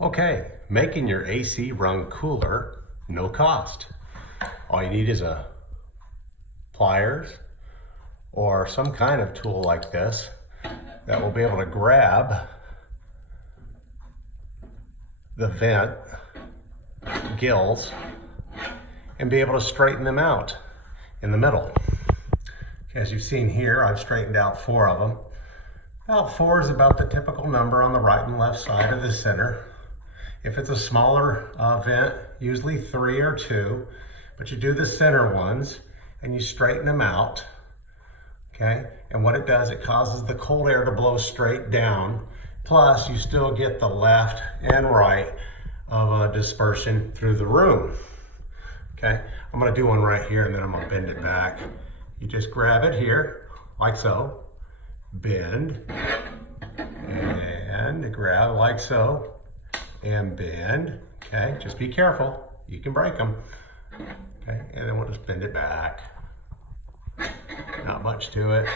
Okay, making your AC run cooler, no cost. All you need is a pliers or some kind of tool like this that will be able to grab the vent gills and be able to straighten them out in the middle. As you've seen here, I've straightened out 4 of them. About 4 is about the typical number on the right and left side of the center. If it's a smaller vent, usually 3 or 2, but you do the center ones and you straighten them out, okay? And what it does, it causes the cold air to blow straight down, plus you still get the left and right of dispersion through the room, okay? I'm gonna do one right here and then I'm gonna bend it back. You just grab it here, like so, bend, and grab like so, and bend, okay? Just be careful, you can break them, okay? And then we'll just bend it back. Not much to it.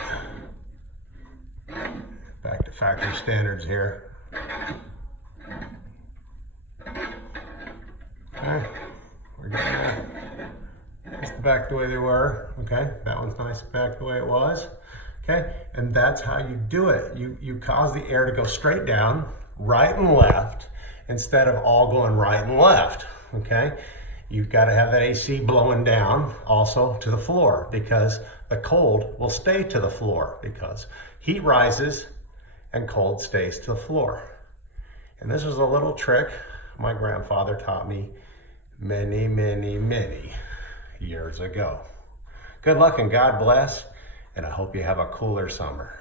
Back to factory standards here. Okay, we're getting there. Just back the way they were, okay? That one's nice back the way it was, okay? And that's how you do it. You cause the air to go straight down, right and left, instead of all going right and left, okay? You've got to have that AC blowing down also to the floor because the cold will stay to the floor because heat rises and cold stays to the floor. And this is a little trick my grandfather taught me many, many, many years ago. Good luck and God bless, and I hope you have a cooler summer.